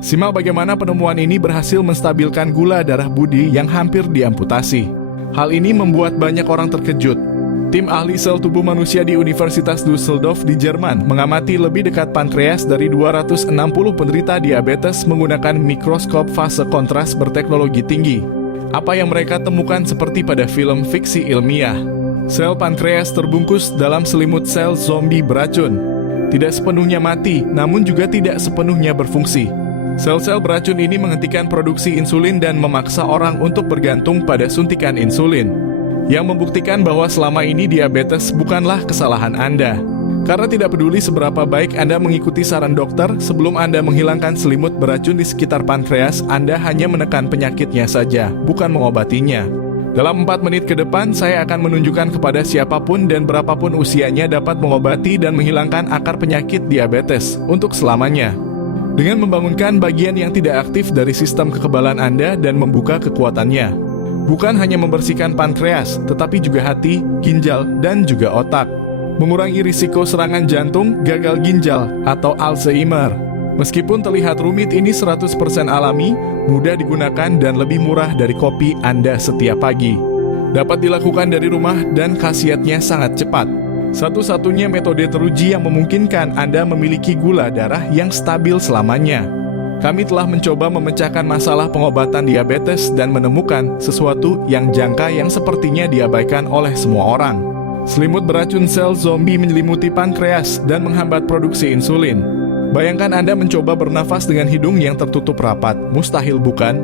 Simak bagaimana penemuan ini berhasil menstabilkan gula darah Budi yang hampir diamputasi. Hal ini membuat banyak orang terkejut. Tim ahli sel tubuh manusia di Universitas Düsseldorf di Jerman mengamati lebih dekat pankreas dari 260 penderita diabetes menggunakan mikroskop fase kontras berteknologi tinggi. Apa yang mereka temukan seperti pada film fiksi ilmiah. Sel pankreas terbungkus dalam selimut sel zombie beracun. Tidak sepenuhnya mati, namun juga tidak sepenuhnya berfungsi. Sel-sel beracun ini menghentikan produksi insulin dan memaksa orang untuk bergantung pada suntikan insulin, yang membuktikan bahwa selama ini diabetes bukanlah kesalahan Anda. Karena tidak peduli seberapa baik Anda mengikuti saran dokter, sebelum Anda menghilangkan selimut beracun di sekitar pankreas, Anda hanya menekan penyakitnya saja, bukan mengobatinya. Dalam 4 menit ke depan, saya akan menunjukkan kepada siapapun dan berapapun usianya dapat mengobati dan menghilangkan akar penyakit diabetes untuk selamanya. Dengan membangunkan bagian yang tidak aktif dari sistem kekebalan Anda dan membuka kekuatannya. Bukan hanya membersihkan pankreas, tetapi juga hati, ginjal, dan juga otak. Mengurangi risiko serangan jantung, gagal ginjal, atau Alzheimer. Meskipun terlihat rumit, ini 100% alami, mudah digunakan, dan lebih murah dari kopi Anda setiap pagi. Dapat dilakukan dari rumah dan khasiatnya sangat cepat. Satu-satunya metode teruji yang memungkinkan Anda memiliki gula darah yang stabil selamanya. Kami telah mencoba memecahkan masalah pengobatan diabetes dan menemukan sesuatu yang jangka yang sepertinya diabaikan oleh semua orang. Selimut beracun sel zombie menyelimuti pankreas dan menghambat produksi insulin. Bayangkan Anda mencoba bernafas dengan hidung yang tertutup rapat. Mustahil bukan?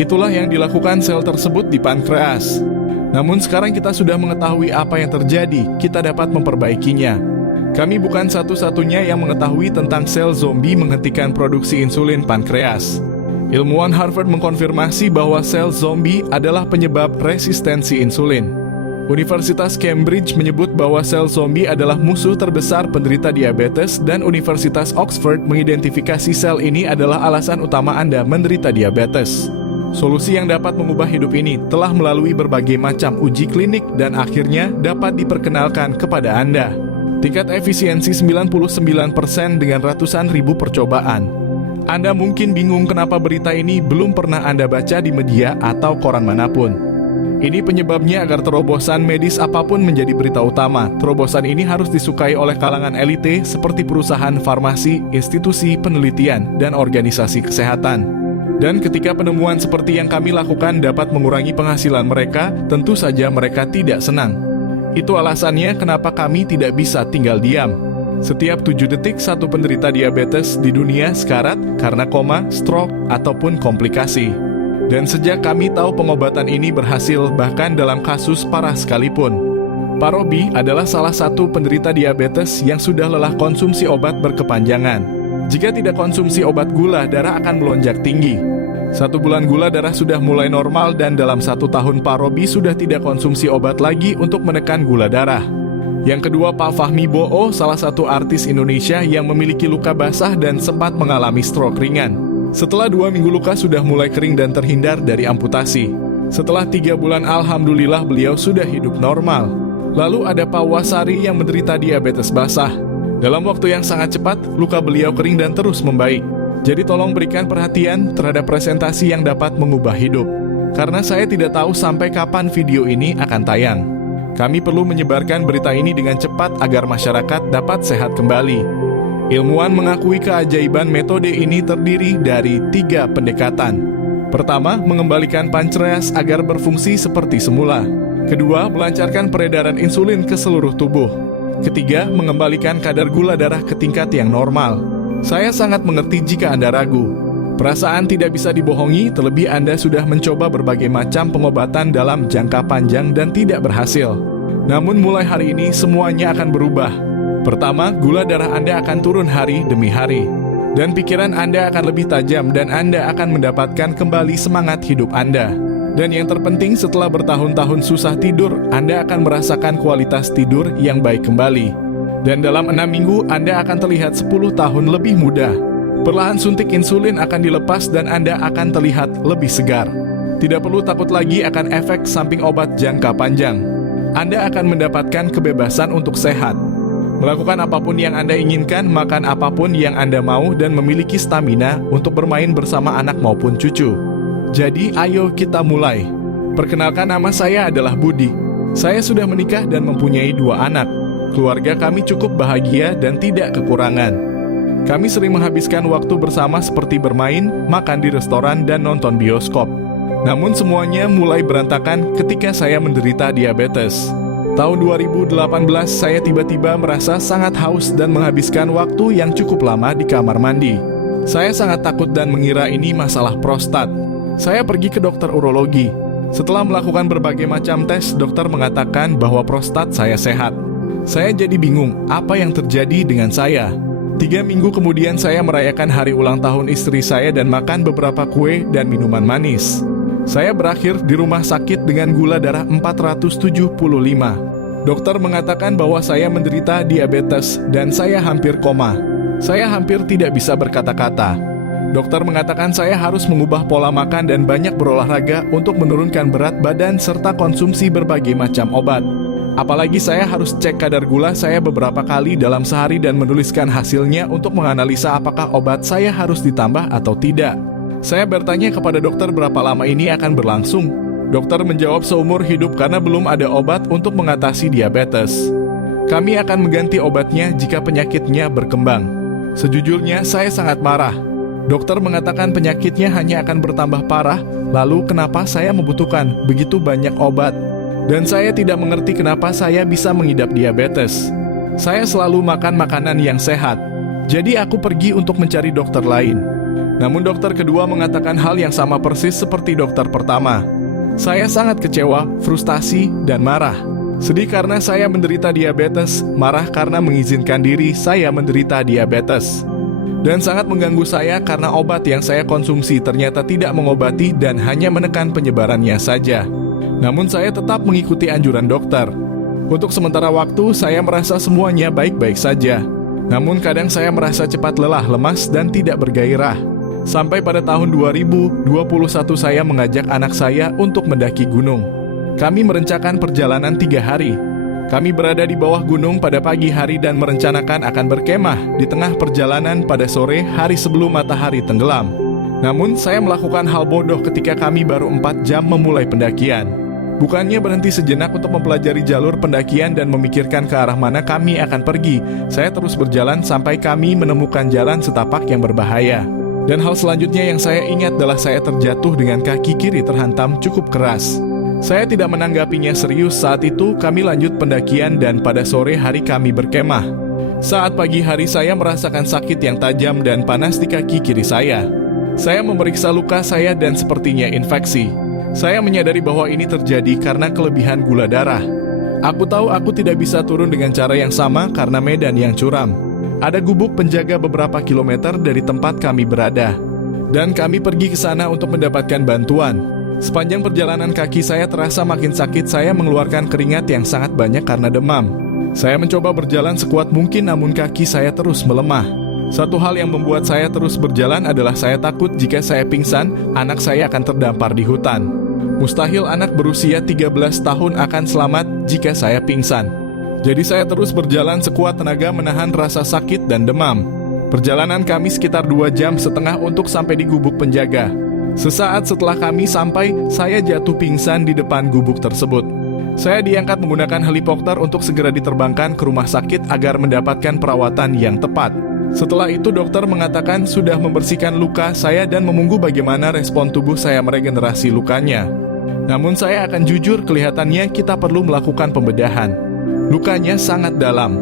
Itulah yang dilakukan sel tersebut di pankreas. Namun sekarang kita sudah mengetahui apa yang terjadi, kita dapat memperbaikinya. Kami bukan satu-satunya yang mengetahui tentang sel zombie menghentikan produksi insulin pankreas. Ilmuwan Harvard mengkonfirmasi bahwa sel zombie adalah penyebab resistensi insulin. Universitas Cambridge menyebut bahwa sel zombie adalah musuh terbesar penderita diabetes dan Universitas Oxford mengidentifikasi sel ini adalah alasan utama Anda menderita diabetes. Solusi yang dapat mengubah hidup ini telah melalui berbagai macam uji klinik dan akhirnya dapat diperkenalkan kepada Anda. Tingkat efisiensi 99% dengan ratusan ribu percobaan. Anda mungkin bingung kenapa berita ini belum pernah Anda baca di media atau koran manapun. Ini penyebabnya agar terobosan medis apapun menjadi berita utama. Terobosan ini harus disukai oleh kalangan elite seperti perusahaan farmasi, institusi penelitian, dan organisasi kesehatan. Dan ketika penemuan seperti yang kami lakukan dapat mengurangi penghasilan mereka, tentu saja mereka tidak senang. Itu alasannya kenapa kami tidak bisa tinggal diam. Setiap 7 detik satu penderita diabetes di dunia sekarat karena koma, stroke, ataupun komplikasi. Dan sejak kami tahu pengobatan ini berhasil bahkan dalam kasus parah sekalipun. Pak Robi adalah salah satu penderita diabetes yang sudah lelah konsumsi obat berkepanjangan. Jika tidak konsumsi obat, gula darah akan melonjak tinggi. 1 bulan gula darah sudah mulai normal dan dalam 1 tahun Pak Robi sudah tidak konsumsi obat lagi untuk menekan gula darah. Yang kedua, Pak Fahmi Bo'o, salah satu artis Indonesia yang memiliki luka basah dan sempat mengalami stroke ringan. Setelah 2 minggu luka sudah mulai kering dan terhindar dari amputasi. Setelah 3 bulan alhamdulillah beliau sudah hidup normal. Lalu ada Pak Wasari yang menderita diabetes basah. Dalam waktu yang sangat cepat, luka beliau kering dan terus membaik. Jadi tolong berikan perhatian terhadap presentasi yang dapat mengubah hidup. Karena saya tidak tahu sampai kapan video ini akan tayang. Kami perlu menyebarkan berita ini dengan cepat agar masyarakat dapat sehat kembali. Ilmuwan mengakui keajaiban metode ini terdiri dari 3 pendekatan. Pertama, mengembalikan pankreas agar berfungsi seperti semula. Kedua, melancarkan peredaran insulin ke seluruh tubuh. Ketiga, mengembalikan kadar gula darah ke tingkat yang normal. Saya sangat mengerti jika Anda ragu. Perasaan tidak bisa dibohongi, terlebih Anda sudah mencoba berbagai macam pengobatan dalam jangka panjang dan tidak berhasil. Namun mulai hari ini semuanya akan berubah. Pertama, gula darah Anda akan turun hari demi hari. Dan pikiran Anda akan lebih tajam dan Anda akan mendapatkan kembali semangat hidup Anda. Dan yang terpenting, setelah bertahun-tahun susah tidur, Anda akan merasakan kualitas tidur yang baik kembali. Dan dalam 6 minggu, Anda akan terlihat 10 tahun lebih muda. Perlahan suntik insulin akan dilepas dan Anda akan terlihat lebih segar. Tidak perlu takut lagi akan efek samping obat jangka panjang. Anda akan mendapatkan kebebasan untuk sehat. Melakukan apapun yang Anda inginkan, makan apapun yang Anda mau, dan memiliki stamina untuk bermain bersama anak maupun cucu. Jadi, ayo kita mulai. Perkenalkan, nama saya adalah Budi. Saya sudah menikah dan mempunyai 2 anak. Keluarga kami cukup bahagia dan tidak kekurangan. Kami sering menghabiskan waktu bersama seperti bermain, makan di restoran, dan nonton bioskop. Namun semuanya mulai berantakan ketika saya menderita diabetes. Tahun 2018 saya tiba-tiba merasa sangat haus dan menghabiskan waktu yang cukup lama di kamar mandi. Saya sangat takut dan mengira ini masalah prostat. Saya pergi ke dokter urologi. Setelah melakukan berbagai macam tes, dokter mengatakan bahwa prostat saya sehat. Saya jadi bingung apa yang terjadi dengan saya. 3 minggu kemudian saya merayakan hari ulang tahun istri saya dan makan beberapa kue dan minuman manis. Saya berakhir di rumah sakit dengan gula darah 475. Dokter mengatakan bahwa saya menderita diabetes dan saya hampir koma. Saya hampir tidak bisa berkata-kata. Dokter mengatakan saya harus mengubah pola makan dan banyak berolahraga untuk menurunkan berat badan serta konsumsi berbagai macam obat. Apalagi saya harus cek kadar gula saya beberapa kali dalam sehari dan menuliskan hasilnya untuk menganalisa apakah obat saya harus ditambah atau tidak. Saya bertanya kepada dokter berapa lama ini akan berlangsung. Dokter menjawab seumur hidup karena belum ada obat untuk mengatasi diabetes. Kami akan mengganti obatnya jika penyakitnya berkembang. Sejujurnya saya sangat marah. Dokter mengatakan penyakitnya hanya akan bertambah parah, lalu kenapa saya membutuhkan begitu banyak obat? Dan saya tidak mengerti kenapa saya bisa mengidap diabetes. Saya selalu makan makanan yang sehat. Jadi aku pergi untuk mencari dokter lain. Namun dokter kedua mengatakan hal yang sama persis seperti dokter pertama. Saya sangat kecewa, frustasi, dan marah. Sedih karena saya menderita diabetes, marah karena mengizinkan diri saya menderita diabetes. Dan sangat mengganggu saya karena obat yang saya konsumsi ternyata tidak mengobati dan hanya menekan penyebarannya saja. Namun saya tetap mengikuti anjuran dokter. Untuk sementara waktu, saya merasa semuanya baik-baik saja. Namun kadang saya merasa cepat lelah, lemas, dan tidak bergairah. Sampai pada tahun 2021 saya mengajak anak saya untuk mendaki gunung. Kami merencanakan perjalanan 3 hari. Kami berada di bawah gunung pada pagi hari dan merencanakan akan berkemah di tengah perjalanan pada sore hari sebelum matahari tenggelam. Namun saya melakukan hal bodoh ketika kami baru 4 jam memulai pendakian. Bukannya berhenti sejenak untuk mempelajari jalur pendakian dan memikirkan ke arah mana kami akan pergi, saya terus berjalan sampai kami menemukan jalan setapak yang berbahaya. Dan hal selanjutnya yang saya ingat adalah saya terjatuh dengan kaki kiri terhantam cukup keras. Saya tidak menanggapinya serius saat itu. Kami lanjut pendakian dan pada sore hari kami berkemah. Saat pagi hari saya merasakan sakit yang tajam dan panas di kaki kiri saya. Saya memeriksa luka saya dan sepertinya infeksi. Saya menyadari bahwa ini terjadi karena kelebihan gula darah. Aku tahu aku tidak bisa turun dengan cara yang sama karena medan yang curam. Ada gubuk penjaga beberapa kilometer dari tempat kami berada. Dan kami pergi ke sana untuk mendapatkan bantuan. Sepanjang perjalanan kaki saya terasa makin sakit. Saya mengeluarkan keringat yang sangat banyak karena demam. Saya mencoba berjalan sekuat mungkin namun kaki saya terus melemah. Satu hal yang membuat saya terus berjalan adalah saya takut jika saya pingsan, anak saya akan terdampar di hutan. Mustahil anak berusia 13 tahun akan selamat jika saya pingsan. Jadi saya terus berjalan sekuat tenaga menahan rasa sakit dan demam. Perjalanan kami sekitar 2,5 jam untuk sampai di gubuk penjaga. Sesaat setelah kami sampai, saya jatuh pingsan di depan gubuk tersebut. Saya diangkat menggunakan helikopter untuk segera diterbangkan ke rumah sakit agar mendapatkan perawatan yang tepat. Setelah itu dokter mengatakan sudah membersihkan luka saya dan menunggu bagaimana respon tubuh saya meregenerasi lukanya. Namun saya akan jujur, kelihatannya kita perlu melakukan pembedahan. Lukanya sangat dalam.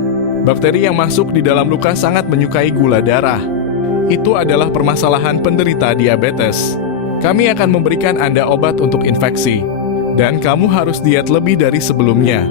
Bakteri yang masuk di dalam luka sangat menyukai gula darah. Itu adalah permasalahan penderita diabetes. Kami akan memberikan Anda obat untuk infeksi. Dan kamu harus diet lebih dari sebelumnya.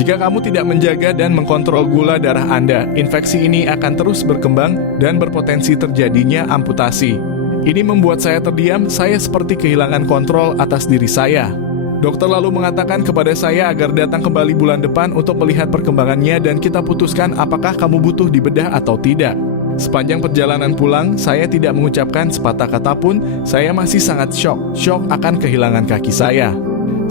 Jika kamu tidak menjaga dan mengkontrol gula darah Anda, infeksi ini akan terus berkembang dan berpotensi terjadinya amputasi. Ini membuat saya terdiam, saya seperti kehilangan kontrol atas diri saya. Dokter lalu mengatakan kepada saya agar datang kembali bulan depan untuk melihat perkembangannya dan kita putuskan apakah kamu butuh dibedah atau tidak. Sepanjang perjalanan pulang, saya tidak mengucapkan sepatah kata pun. Saya masih sangat syok akan kehilangan kaki saya.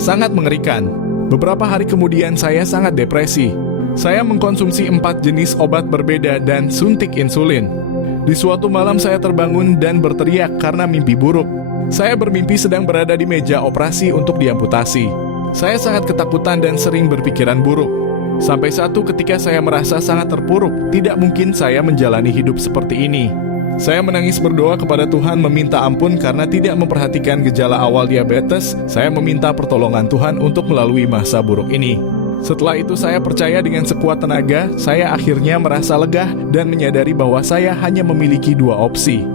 Sangat mengerikan. Beberapa hari kemudian saya sangat depresi. Saya mengkonsumsi 4 jenis obat berbeda dan suntik insulin. Di suatu malam saya terbangun dan berteriak karena mimpi buruk. Saya bermimpi sedang berada di meja operasi untuk diamputasi. Saya sangat ketakutan dan sering berpikiran buruk. Sampai satu ketika saya merasa sangat terpuruk, tidak mungkin saya menjalani hidup seperti ini. Saya menangis berdoa kepada Tuhan meminta ampun karena tidak memperhatikan gejala awal diabetes. Saya meminta pertolongan Tuhan untuk melalui masa buruk ini. Setelah itu saya percaya dengan sekuat tenaga, saya akhirnya merasa lega dan menyadari bahwa saya hanya memiliki 2 opsi.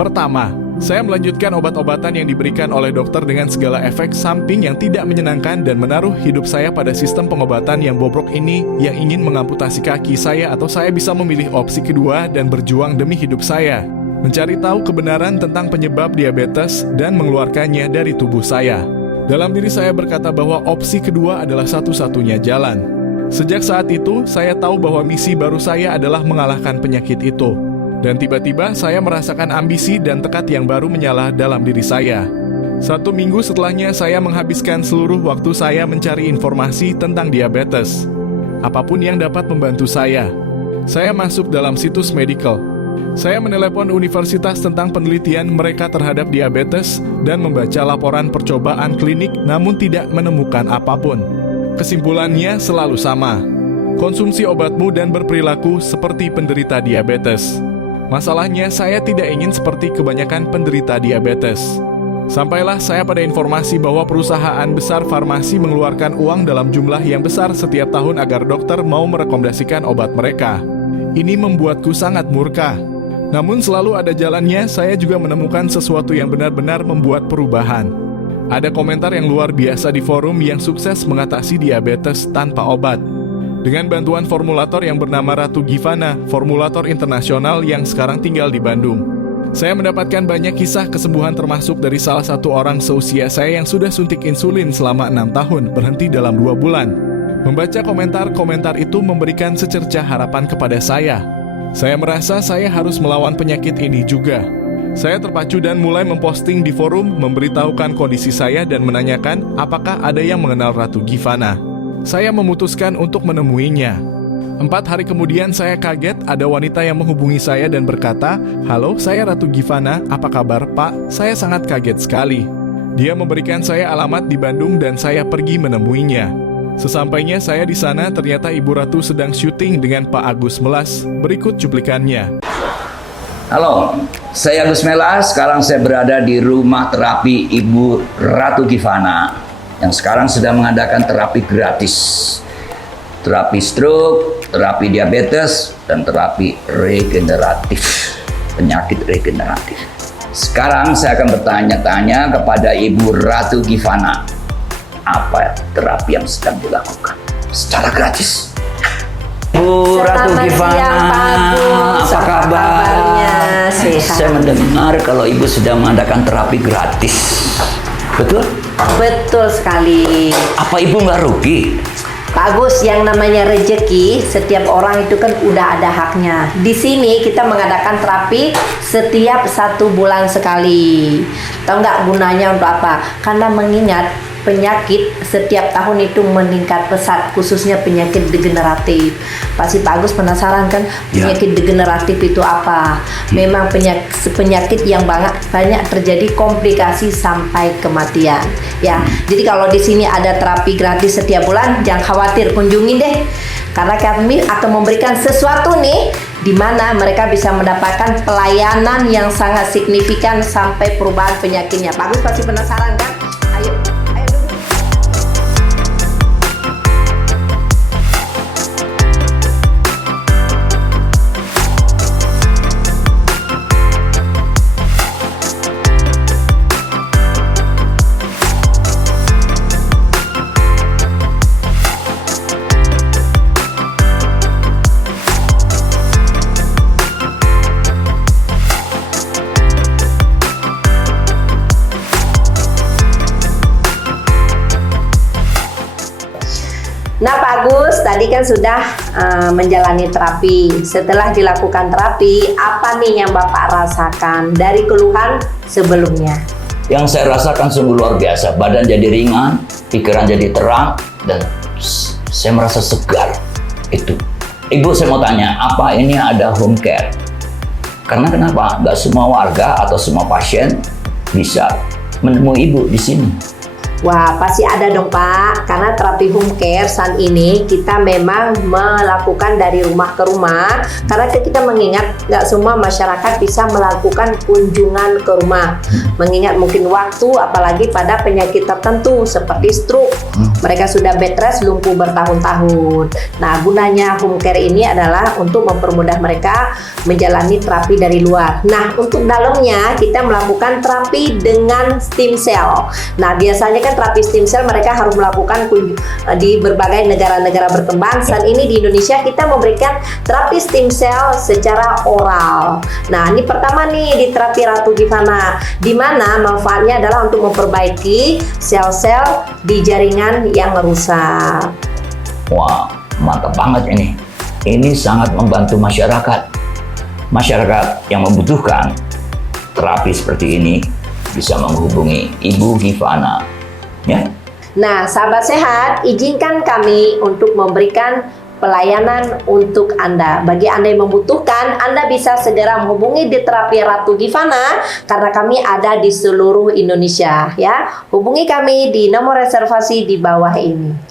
Pertama, saya melanjutkan obat-obatan yang diberikan oleh dokter dengan segala efek samping yang tidak menyenangkan dan menaruh hidup saya pada sistem pengobatan yang bobrok ini yang ingin mengamputasi kaki saya, atau saya bisa memilih opsi kedua dan berjuang demi hidup saya, mencari tahu kebenaran tentang penyebab diabetes dan mengeluarkannya dari tubuh saya. Dalam diri saya berkata bahwa opsi kedua adalah satu-satunya jalan. Sejak saat itu, saya tahu bahwa misi baru saya adalah mengalahkan penyakit itu. Dan tiba-tiba saya merasakan ambisi dan tekad yang baru menyala dalam diri saya. 1 minggu setelahnya saya menghabiskan seluruh waktu saya mencari informasi tentang diabetes. Apapun yang dapat membantu saya. Saya masuk dalam situs medical. Saya menelepon universitas tentang penelitian mereka terhadap diabetes dan membaca laporan percobaan klinik namun tidak menemukan apapun. Kesimpulannya selalu sama. Konsumsi obatmu dan berperilaku seperti penderita diabetes. Masalahnya saya tidak ingin seperti kebanyakan penderita diabetes. Sampailah saya pada informasi bahwa perusahaan besar farmasi mengeluarkan uang dalam jumlah yang besar setiap tahun agar dokter mau merekomendasikan obat mereka. Ini membuatku sangat murka. Namun selalu ada jalannya, saya juga menemukan sesuatu yang benar-benar membuat perubahan. Ada komentar yang luar biasa di forum yang sukses mengatasi diabetes tanpa obat. Dengan bantuan formulator yang bernama Ratu Givana, formulator internasional yang sekarang tinggal di Bandung. Saya mendapatkan banyak kisah kesembuhan termasuk dari salah satu orang seusia saya yang sudah suntik insulin selama 6 tahun, berhenti dalam 2 bulan. Membaca komentar-komentar itu memberikan secercah harapan kepada saya. Saya merasa saya harus melawan penyakit ini juga. Saya terpacu dan mulai memposting di forum, memberitahukan kondisi saya dan menanyakan apakah ada yang mengenal Ratu Givana. Saya memutuskan untuk menemuinya. 4 hari kemudian saya kaget ada wanita yang menghubungi saya dan berkata, "Halo, saya Ratu Givana, apa kabar Pak? Saya sangat kaget sekali." Dia memberikan saya alamat di Bandung dan saya pergi menemuinya. Sesampainya saya di sana, ternyata Ibu Ratu sedang syuting dengan Pak Agus Melas. Berikut cuplikannya. Halo, saya Agus Melas. Sekarang saya berada di rumah terapi Ibu Ratu Givana yang sekarang sedang mengadakan terapi gratis. Terapi stroke, terapi diabetes, dan terapi regeneratif. Penyakit regeneratif. Sekarang saya akan bertanya-tanya kepada Ibu Ratu Givana. Apa terapi yang sedang dilakukan secara gratis? Bu Ratu Givana, apa kabarnya? Saya mendengar kalau Ibu sedang mengadakan terapi gratis. Betul? Betul sekali. Apa Ibu nggak rugi? Pak Agus, yang namanya rezeki, setiap orang itu kan udah ada haknya. Di sini kita mengadakan terapi setiap 1 bulan sekali. Tahu nggak gunanya untuk apa? Karena mengingat penyakit setiap tahun itu meningkat pesat, khususnya penyakit degeneratif. Pasti Pak Agus penasaran kan, penyakit degeneratif itu apa? Memang penyakit yang banyak terjadi komplikasi sampai kematian. Ya, jadi kalau di sini ada terapi gratis setiap bulan, jangan khawatir, kunjungi deh. Karena kami akan memberikan sesuatu nih, di mana mereka bisa mendapatkan pelayanan yang sangat signifikan sampai perubahan penyakitnya. Pak Agus pasti penasaran kan? Ayo. Nah Pak Agus, tadi kan sudah menjalani terapi. Setelah dilakukan terapi, apa nih yang Bapak rasakan dari keluhan sebelumnya? Yang saya rasakan sungguh luar biasa. Badan jadi ringan, pikiran jadi terang, dan saya merasa segar. Itu. Ibu, saya mau tanya, apa ini ada home care? Karena kenapa? Nggak semua warga atau semua pasien bisa menemui ibu di sini. Wah, pasti ada dong Pak, karena terapi home care saat ini kita memang melakukan dari rumah ke rumah, karena kita mengingat nggak semua masyarakat bisa melakukan kunjungan ke rumah, mengingat mungkin waktu, apalagi pada penyakit tertentu seperti stroke, mereka sudah bed rest lumpuh bertahun-tahun. Nah, gunanya home care ini adalah untuk mempermudah mereka menjalani terapi dari luar. Nah, untuk dalamnya kita melakukan terapi dengan stem cell. Nah, biasanya kan terapi stem cell mereka harus melakukan di berbagai negara-negara berkembang. Saat ini di Indonesia kita memberikan terapi stem cell secara oral. Nah, ini pertama nih di terapi Ratu Givana, di mana manfaatnya adalah untuk memperbaiki sel-sel di jaringan yang rusak. Wah, mantap banget ini. Ini sangat membantu masyarakat. Masyarakat yang membutuhkan terapi seperti ini bisa menghubungi Ibu Givana. Ya. Nah, sahabat sehat, izinkan kami untuk memberikan pelayanan untuk Anda. Bagi Anda yang membutuhkan, Anda bisa segera menghubungi di terapi Ratu Givana karena kami ada di seluruh Indonesia ya. Hubungi kami di nomor reservasi di bawah ini.